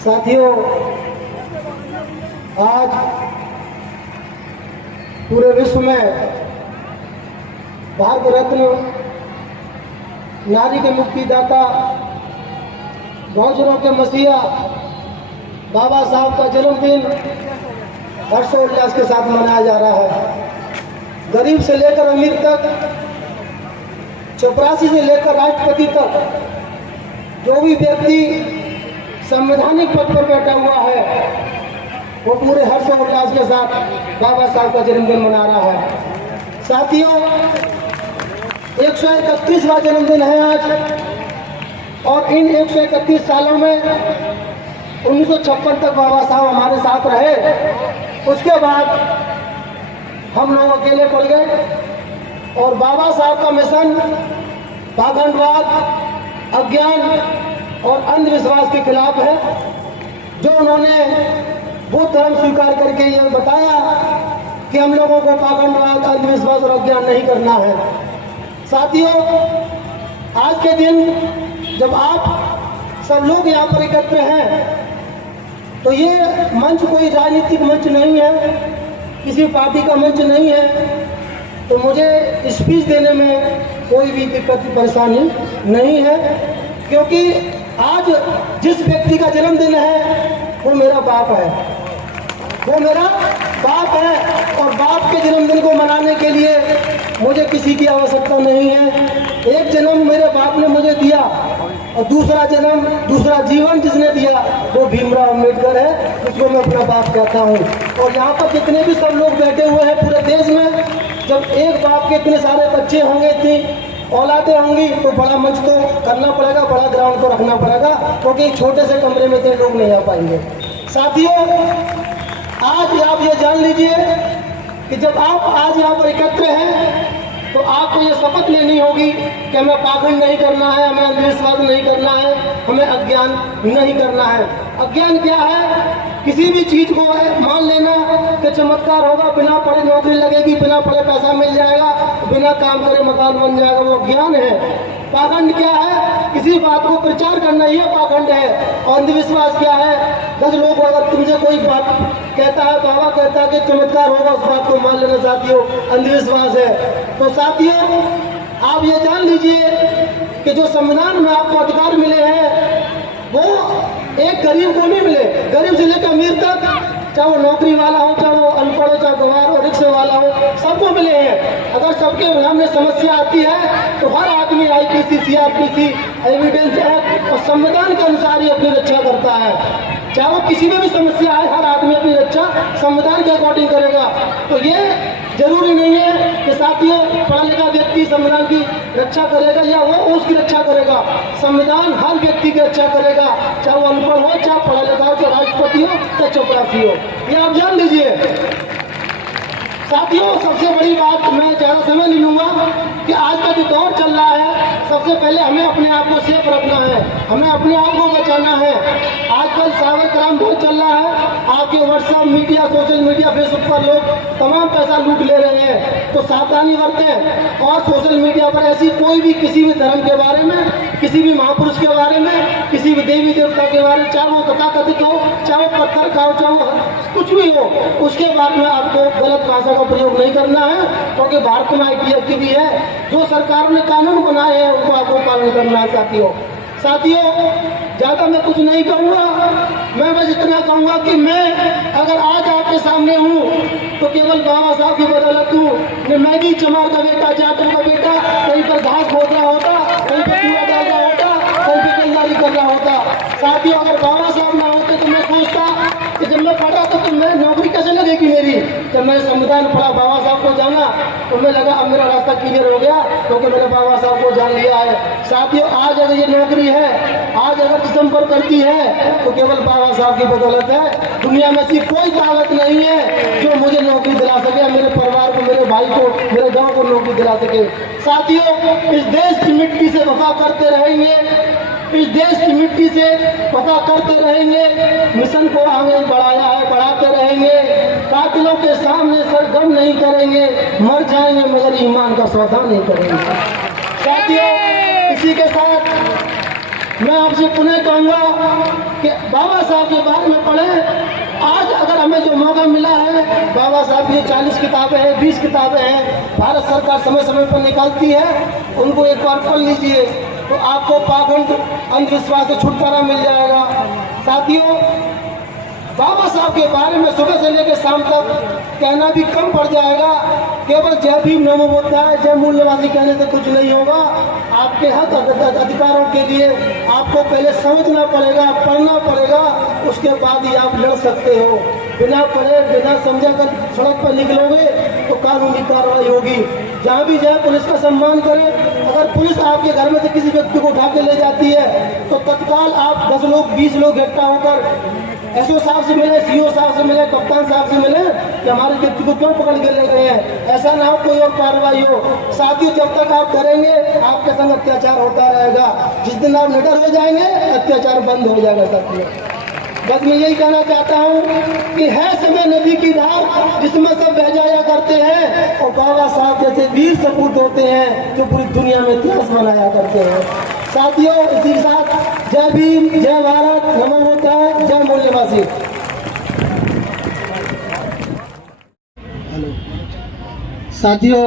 साथियों, आज पूरे विश्व में भारत रत्न नारी के मुक्तिदाता बहुजनों के मसीहा बाबा साहब का जन्मदिन हर्षोल्लास के साथ मनाया जा रहा है। गरीब से लेकर अमीर तक, चपरासी से लेकर राष्ट्रपति तक, जो भी व्यक्ति संवैधानिक पद पर बैठा हुआ है वो पूरे हर्षोल्लास के साथ बाबा साहब का जन्मदिन मना रहा है। साथियों, 131वां जन्मदिन है आज, और इन 131 सालों में 1956 तक बाबा साहब हमारे साथ रहे। उसके बाद हम लोग अकेले पड़ गए और बाबा साहब का मिशन पाखंडवाद, अज्ञान और अंधविश्वास के खिलाफ है। जो उन्होंने बुद्ध धर्म स्वीकार करके ये बताया कि हम लोगों को पाखंडवाद, अंधविश्वास और अज्ञान नहीं करना है। साथियों, आज के दिन जब आप सब लोग यहाँ पर एकत्र हैं तो ये मंच कोई राजनीतिक मंच नहीं है, किसी पार्टी का मंच नहीं है, तो मुझे स्पीच देने में कोई भी दिक्कत परेशानी नहीं है, क्योंकि आज जिस व्यक्ति का जन्मदिन है वो मेरा बाप है, वो मेरा बाप है। और बाप के जन्मदिन को मनाने के लिए मुझे किसी की आवश्यकता नहीं है। एक जन्म मेरे बाप ने मुझे दिया और दूसरा जन्म, दूसरा जीवन जिसने दिया वो भीमराव अम्बेडकर है, उसको मैं अपना बाप कहता हूँ। और यहाँ पर जितने भी सब लोग बैठे हुए हैं पूरे देश में, जब एक बाप के इतने सारे बच्चे होंगे, इतनी औलादें होंगी, तो बड़ा मंच तो करना पड़ेगा, बड़ा ग्राउंड तो रखना पड़ेगा, क्योंकि एक छोटे से कमरे में इतने लोग नहीं आ पाएंगे। साथियों, आज आप ये जान लीजिए कि जब आप आज यहाँ पर एकत्र हैं तो आपको ये शपथ लेनी होगी कि हमें पाखंड नहीं करना है, हमें अंधविश्वास नहीं करना है, हमें अज्ञान नहीं करना है। अज्ञान क्या है? किसी भी चीज को मान लेना कि चमत्कार होगा, बिना पढ़े नौकरी लगेगी, बिना पढ़े पैसा मिल जाएगा, बिना काम करे मकान बन जाएगा, वो अज्ञान है। पाखंड क्या है? किसी बात को प्रचार करना, ये पाखंड है। और अंधविश्वास क्या है? 10 लोग अगर तुमसे कोई बात कहता है, बाबा कहता है कि चमत्कार होगा, उस बात को मान लेना साथियों अंधविश्वास है। तो साथियों, आप ये जान लीजिए कि जो संविधान में आपको अधिकार मिले हैं वो एक गरीब को नहीं मिले, गरीब से लेकर अमीर तक, चाहे वो नौकरी वाला हो, चाहे वो अनपढ़ हो, चाहे गंवार हो, रिक्शे वाला हो, सबको मिले हैं। अगर सबके सामने समस्या आती है तो हर आदमी IPC, CRPC, एविडेंस एक्ट और संविधान के अनुसार ही अपनी रक्षा करता है। चाहे वो किसी में भी समस्या आए, हर आदमी अपनी रक्षा संविधान के अकॉर्डिंग करेगा। तो ये जरूरी नहीं है कि साथियों पढ़ा लिखा व्यक्ति संविधान की रक्षा करेगा या वो उसकी रक्षा करेगा। संविधान हर व्यक्ति की रक्षा करेगा, चाहे वो अनपढ़ हो, चाहे पढ़ा लिखा हो, चाहे राष्ट्रपति हो, चाहे चपरासी हो, ये आप जान लीजिए। साथियों, सबसे बड़ी बात, मैं ज़्यादा समय नहीं लूँगा, कि आज का जो दौर चल रहा है, सबसे पहले हमें अपने आप को सेफ रखना है, हमें अपने आप को बचाना है। आजकल साइबर क्राइम बहुत चल रहा है, आपके WhatsApp media, social media, Facebook पर लोग तमाम पैसा लूट ले रहे हैं, तो सावधानी बरतें। और सोशल मीडिया पर ऐसी कोई भी किसी भी धर्म के बारे में, किसी भी महापुरुष के बारे में, किसी भी देवी देवता के बारे में, चाहे वो तथाकथित हो, चाहे वो पत्थर का हो, चाहे वो कुछ भी हो, उसके बारे में आपको गलत भाषा का प्रयोग नहीं करना है, क्योंकि भारत में IT एक्ट भी है। जो सरकार ने कानून बनाए हैं उनको आपको पालन करना है। साथियों, ज़्यादा मैं कुछ नहीं कहूँगा, मैं बस इतना कहूँगा कि मैं अगर आज आपके सामने हूँ तो केवल बाबा साहब की बदौलत हूँ। मैं भी चमार का बेटा, जाटों का बेटा, कहीं पर घास खोद रहा होता, कहीं पर कूड़ा डाल रहा होता, कहीं पर कलदारी कर रहा होता। साथियों, अगर बाबा साहब ना होते तो मैं सोचता कि जब मैं पढ़ा तो मैं नौकरी कैसे लगेगी मेरी। जब मैंने संविधान पढ़ा, बाबा साहब को जाना, तो मैं लगा अब मेरा रास्ता क्लियर हो गया, क्योंकि मैंने बाबा साहब को जान लिया है। साथियों, आज अगर ये नौकरी है, आज अगर जिस्म पर करती है, तो केवल बाबा साहब की बदौलत है। दुनिया में ऐसी कोई ताकत नहीं है जो मुझे नौकरी दिला सके, मेरे परिवार को, मेरे भाई को, मेरे गाँव को नौकरी दिला सके। साथियों, इस देश की मिट्टी से वफा करते रहेंगे, इस देश की मिट्टी से वफा करते रहेंगे, मिशन को आगे बढ़ाया है, बढ़ाते रहेंगे, कातिलों के सामने सरगम नहीं करेंगे, मर जाएंगे मगर ईमान ईमान का सौदा नहीं करेंगे। साथियों, इसी के साथ मैं आपसे पुनः कहूँगा कि बाबा साहब के बारे में पढ़ें। आज अगर हमें जो मौका मिला है, बाबा साहब की 40 किताबें हैं, 20 किताबें हैं, भारत सरकार समय समय पर निकालती है, उनको एक बार पढ़ लीजिए तो आपको पाखंड अंधविश्वास से छुटकारा मिल जाएगा। साथियों, बाबा साहब के बारे में सुबह से लेकर शाम तक कहना भी कम पड़ जाएगा। केवल जय भीम नमो बुद्धाय जय मूल्यवादी कहने से कुछ नहीं होगा। आपके हक अधिकारों के लिए आपको पहले समझना पड़ेगा, पढ़ना पड़ेगा, उसके बाद ही आप लड़ सकते हो। बिना पढ़े बिना समझे अगर सड़क पर निकलोगे तो कानूनी कार्रवाई होगी। जहाँ भी जाए पुलिस का सम्मान करें। अगर पुलिस आपके घर में से किसी व्यक्ति को उठा के ले जाती है तो तत्काल आप 10 लोग 20 लोग इकट्ठा होकर एसओ साहब से मिले, सीओ साहब से मिले, कप्तान साहब से मिले कि हमारे व्यक्ति को क्यों पकड़ के ले गए हैं। ऐसा ना हो कोई और कार्रवाई हो। साथियों, जब तक आप करेंगे आपके संग अत्याचार होता रहेगा। जिस दिन आप निडर हो जाएंगे अत्याचार बंद हो जाएगा। साथियों, बस मैं यही कहना चाहता हूँ कि है समय नदी की धार जिसमें सब बह जाया करते हैं और बाबा साहब जैसे वीर सपूत होते हैं जो पूरी दुनिया में इतिहास बनाया करते हैं। साथियों, इसी के साथ जय भीम, जय भारत, नमो बुद्धाय, जय मूल्यवासी। साथियों,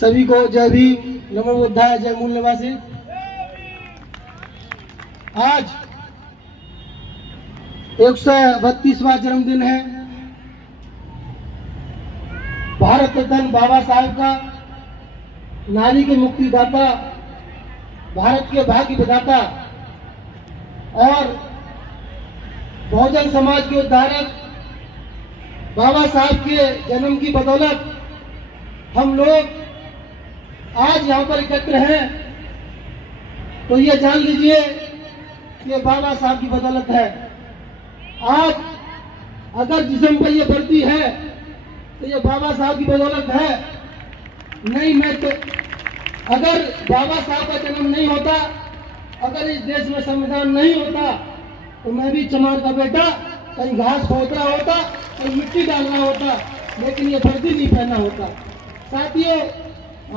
सभी को जय भीम, नमो बुद्धाय, जय मूल्यवासी। आज 132वां जन्मदिन है भारत रत्न बाबा साहब का, नारी के मुक्तिदाता, भारत के भाग्य विधाता और बहुजन समाज के उद्धारक बाबा साहब के जन्म की बदौलत हम लोग आज यहाँ पर एकत्र हैं। तो ये जान लीजिए कि बाबा साहब की बदौलत है। आज अगर जिस्म पर ये वर्दी है तो ये बाबा साहब की बदौलत है। नहीं मैं तो अगर बाबा साहब का जन्म नहीं होता, अगर इस देश में संविधान नहीं होता तो मैं भी चमार का बेटा कहीं घास खोद रहा होता, कहीं मिट्टी डाल रहा होता, लेकिन ये वर्दी नहीं पहना होता। साथियों,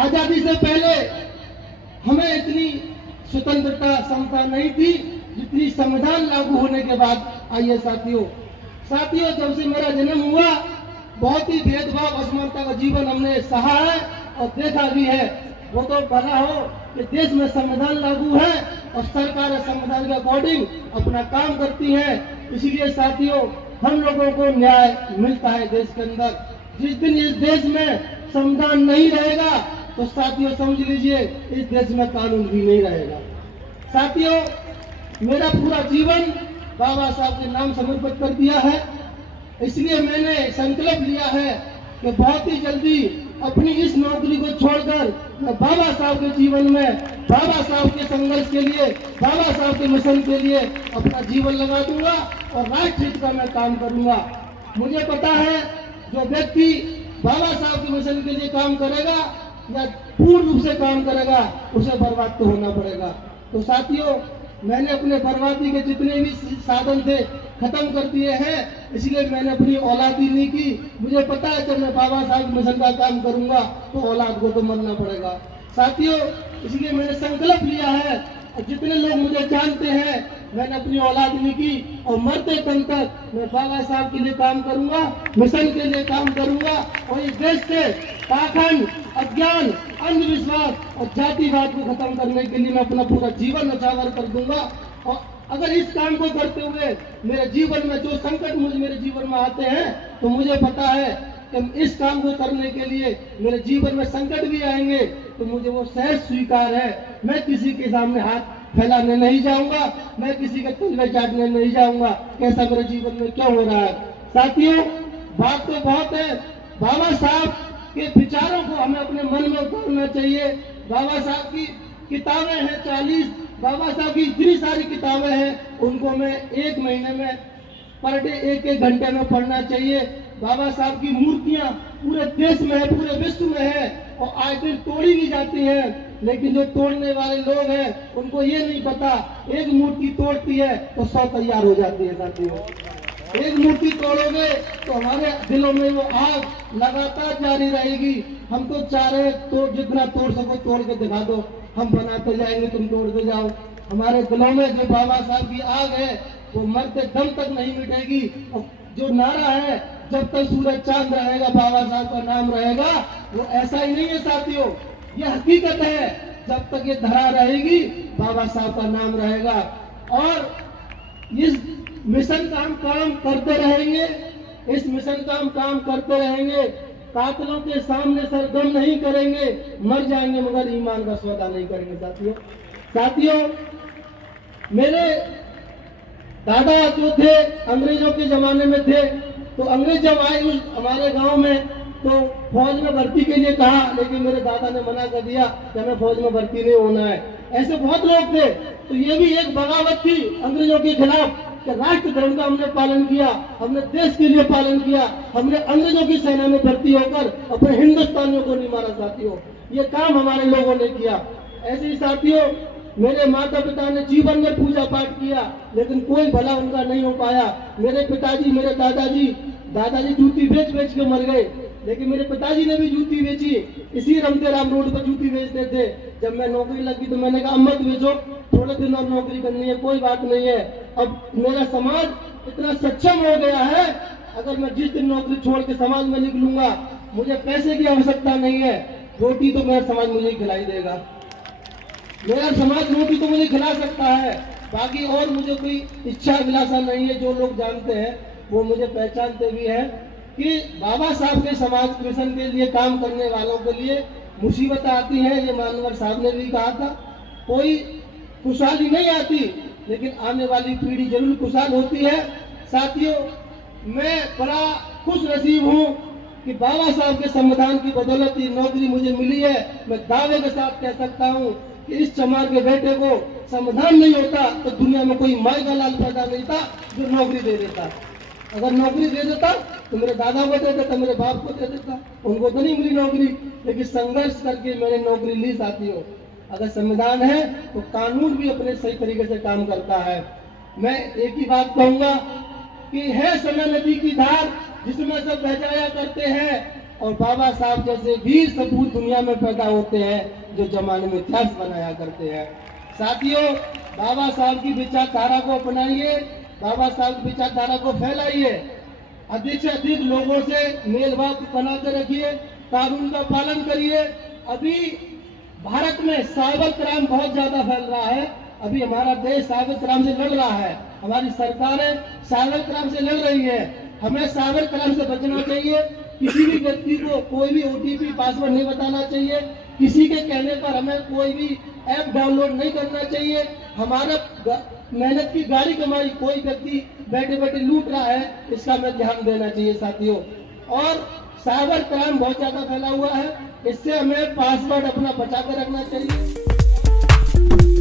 आजादी से पहले हमें इतनी स्वतंत्रता समता नहीं थी जितनी संविधान लागू होने के बाद आई है। साथियों, जब से मेरा जन्म हुआ बहुत ही भेदभाव असमानता का जीवन हमने सहा है और देखा भी है। वो तो भला हो कि देश में संविधान लागू है और सरकार संविधान के अकॉर्डिंग अपना काम करती है। इसलिए साथियों, हम लोगों को न्याय मिलता है देश के अंदर। जिस दिन इस देश में संविधान नहीं रहेगा तो साथियों समझ लीजिए इस देश में कानून भी नहीं रहेगा। साथियों, मेरा पूरा जीवन बाबा साहब के नाम समर्पित कर दिया है। इसलिए मैंने संकल्प लिया है कि बहुत ही जल्दी अपनी इस नौकरी को छोड़कर मैं बाबा साहब के जीवन में, बाबा साहब के संघर्ष के लिए, बाबा साहब के मिशन के लिए अपना जीवन लगा दूंगा और राष्ट्र हित का मैं काम करूंगा। मुझे पता है जो व्यक्ति बाबा साहब के मिशन के लिए काम करेगा या पूर्ण रूप से काम करेगा उसे बर्बाद तो होना पड़ेगा। तो साथियों, मैंने अपने बर्बादी के जितने भी साधन थे खत्म कर दिए हैं। इसलिए मैंने अपनी औलादी नहीं की। मुझे पता है जब मैं बाबा साहब मिशन का काम करूंगा तो औलाद को तो मरना पड़ेगा। साथियों, इसलिए मैंने संकल्प लिया है और जितने लोग मुझे जानते हैं मैंने अपनी औलाद नहीं की और मरते दम तक मैं बाबा साहब के लिए काम करूंगा, मिशन के लिए काम करूंगा और इस देश से पाखंड, अज्ञान, अंधविश्वास और जातिवाद को खत्म करने के लिए मैं अपना पूरा जीवन न्यौछावर कर दूंगा। और अगर इस काम को करते हुए मेरे जीवन में जो संकट मेरे जीवन में आते हैं तो मुझे पता है कि इस काम को करने के लिए मेरे जीवन में संकट भी आएंगे तो मुझे वो सहज स्वीकार है। मैं किसी के सामने हाथ फैलाने नहीं जाऊंगा, मैं किसी के तलवे चाटने नहीं जाऊंगा कैसा मेरे जीवन में क्या हो रहा है। साथियों, बात तो बहुत है। बाबा साहब के विचारों को हमें अपने मन में उतारना चाहिए। बाबा साहब की किताबें हैं 40, बाबा साहब की इतनी सारी किताबें हैं, उनको मैं एक महीने में पर डे 1-1 घंटे में पढ़ना चाहिए। बाबा साहब की मूर्तियां पूरे देश में है, पूरे विश्व में है और आज दिन तोड़ी भी जाती है, लेकिन जो तोड़ने वाले लोग हैं उनको ये नहीं पता एक मूर्ति तोड़ती है तो 100 तैयार हो जाती है। साथियों, एक मूर्ति तोड़ोगे तो हमारे दिलों में वो आग लगातार जारी रहेगी। हम तो चाह रहे तो जितना तोड़ सको तोड़ के दिखा दो, हम बनाते जाएंगे तुम तोड़ते जाओ। हमारे दिलों में जो बाबा साहब की आग है वो मरते दम तक नहीं मिटेगी। और जो नारा है जब तक सूरज चांद रहेगा बाबा साहब का नाम रहेगा, वो ऐसा ही नहीं है साथियों, ये हकीकत है। जब तक ये धरा रहेगी बाबा साहब का नाम रहेगा। और इस मिशन का हम काम करते रहेंगे, इस मिशन का हम काम करते रहेंगे। कातिलों के सामने सरगम नहीं करेंगे, मर जाएंगे मगर ईमान का सौदा नहीं करेंगे। साथियों, मेरे दादा जो थे अंग्रेजों के जमाने में थे, तो अंग्रेज जब आए हमारे गांव में तो फौज में भर्ती के लिए कहा, लेकिन मेरे दादा ने मना कर दिया कि हमें फौज में भर्ती नहीं होना है। ऐसे बहुत लोग थे। तो ये भी एक बगावत थी अंग्रेजों के खिलाफ कि राष्ट्र धर्म का हमने पालन किया, हमने देश के लिए पालन किया, हमने अंग्रेजों की सेना में भर्ती होकर अपने हिंदुस्तानियों को नहीं मारा। साथियों, ये काम हमारे लोगों ने किया। ऐसे ही साथियों, मेरे माता पिता ने जीवन में पूजा पाठ किया, लेकिन कोई भला उनका नहीं हो पाया। मेरे पिताजी, मेरे दादाजी जूती बेच बेच के मर गए, लेकिन मेरे पिताजी ने भी जूती बेची। इसी रमते राम रोड पर जूती बेचते थे। जब मैं नौकरी लगी तो मैंने कहा मत बेचो, थोड़े दिन और नौकरी करनी है, कोई बात नहीं है। अब मेरा समाज इतना सक्षम हो गया है, अगर मैं जिस दिन नौकरी छोड़ के समाज में निकलूंगा, मुझे पैसे की आवश्यकता नहीं है, रोटी तो मेरा समाज मुझे खिलाई देगा। मेरा समाज रोटी तो मुझे खिला सकता है, बाकी और मुझे कोई इच्छा अभिलाषा नहीं है। जो लोग जानते हैं वो मुझे पहचानते भी हैं कि बाबा साहब के समाज मिशन के लिए काम करने वालों के लिए मुसीबत आती है। ये मानवर साहब ने भी कहा था, कोई खुशहाली नहीं आती, लेकिन आने वाली पीढ़ी जरूर खुशहाल होती है। साथियों, मैं बड़ा खुश नसीब हूँ कि बाबा साहब के संविधान की बदौलत ये नौकरी मुझे मिली है। मैं दावे के साथ कह सकता हूँ कि इस चमार के बेटे को संविधान नहीं होता तो दुनिया में कोई माई का लाल पैदा नहीं था जो नौकरी दे देता। अगर नौकरी दे देता तो मेरे दादा को दे देता, मेरे बाप को दे देता, उनको तो नहीं मिली नौकरी, लेकिन संघर्ष करके मैंने नौकरी ली। साथियों, अगर संविधान है तो कानून भी अपने सही तरीके से काम करता है। मैं एक ही बात कहूंगा कि है समय नदी की धार जिसमें सब बह जाया करते हैं, और बाबा साहब जैसे वीर सपूत दुनिया में पैदा होते हैं जो जमाने में इतिहास बनाया करते हैं। साथियों, बाबा साहब की विचारधारा को अपनाइए, बाबा साहब की विचारधारा को फैलाइए, अधिक से अधिक लोगों से मेल बात बना कर रखिए, कानून का पालन करिए। अभी भारत में साइबर क्राइम बहुत ज्यादा फैल रहा है। अभी हमारा देश साइबर क्राइम से लड़ रहा है, हमारी सरकारें साइबर क्राइम से लड़ रही है। हमें साइबर क्राइम से बचना चाहिए। किसी भी व्यक्ति को कोई भी OTP पासवर्ड नहीं बताना चाहिए, किसी के कहने पर हमें कोई भी ऐप डाउनलोड नहीं करना चाहिए। हमारा मेहनत की गाड़ी कमाई कोई व्यक्ति बैठे बैठे लूट रहा है, इसका हमें ध्यान देना चाहिए। साथियों, और साइबर क्राइम बहुत ज्यादा फैला हुआ है, इससे हमें पासवर्ड अपना बचा कर रखना चाहिए।